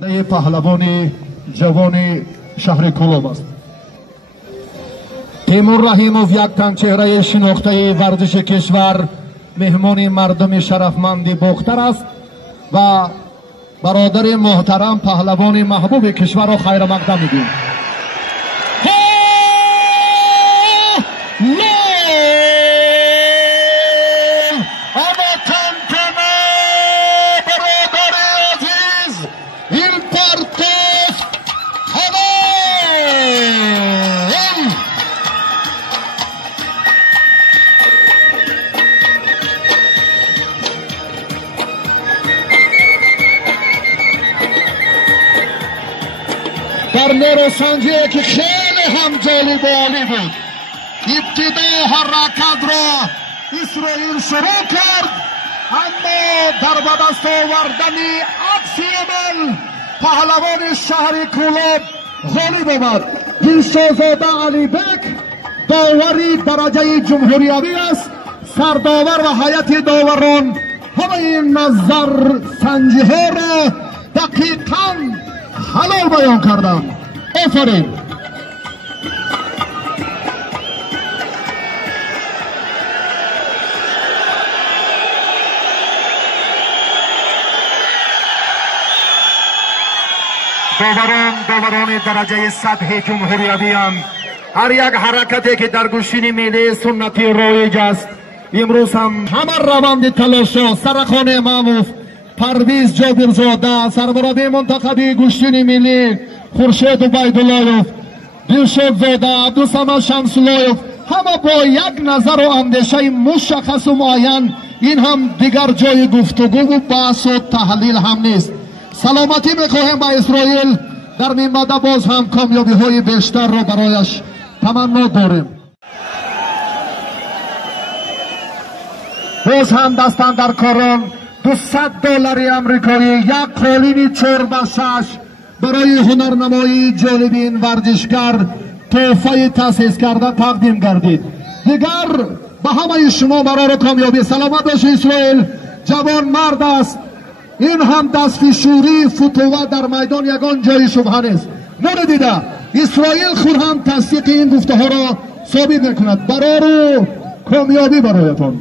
پهلوان جوان شهر کلوب است. تیمور رحیموف یک تن چهره شناخته ورزش کشور، مهمان مردم شرفمند باختر است و برادر محترم پهلوان محبوب کشور را خیر مقدم میگیم. در نیروسنجی که خیلی هم جالب و عالی بود، ابتدا حرکت را اسرائیل شروع کرد، اما در به دست آوردن عکسی عمل پهلوان شهر کلوب غالب آمد. دلشازاده علی بک داوری درجه جمهوریابی است. سرداور و هیئت داوران همه این نظر سنجی ها را دقیقاً حلال بیان کردم. آفرین. داوران درجه سطح جمهوریابی هم هر یک حرکتی که در گوشین ملی سنتی رایج است، امروز هم همه روند تلاشا سرخان معموف پرویز جابرزاده، سرمربی منتخب گوشین ملی خورشید عبیداللهیوف، دلشاد زاده، عبدالصمد شمس‌اللهیوف، همه با یک نظر و اندیشه مشخص و معین. این هم دیگر جای گفتگو و بحث و تحلیل هم نیست. سلامتی میخواهیم با اسرائیل در میمده، باز هم کامیابی های بیشتر رو برایش تمنا داریم. باز هم دستان در کاران $200 امریکایی، یک قالین 4x6 برای هنرنمایی جالب این ورزشگر تحفه تأسیس کرده تقدیم گردید. دیگر به همه شما برای کامیابی. سلامت باش اسرائیل، جوان مرد است. این هم دستفشوری فتوه در میدان یگان جای شبهه نیست. مورد دیده اسرائیل خود هم تصدیق این گفته ها را ثابت میکند. برای کامیابی برایتان.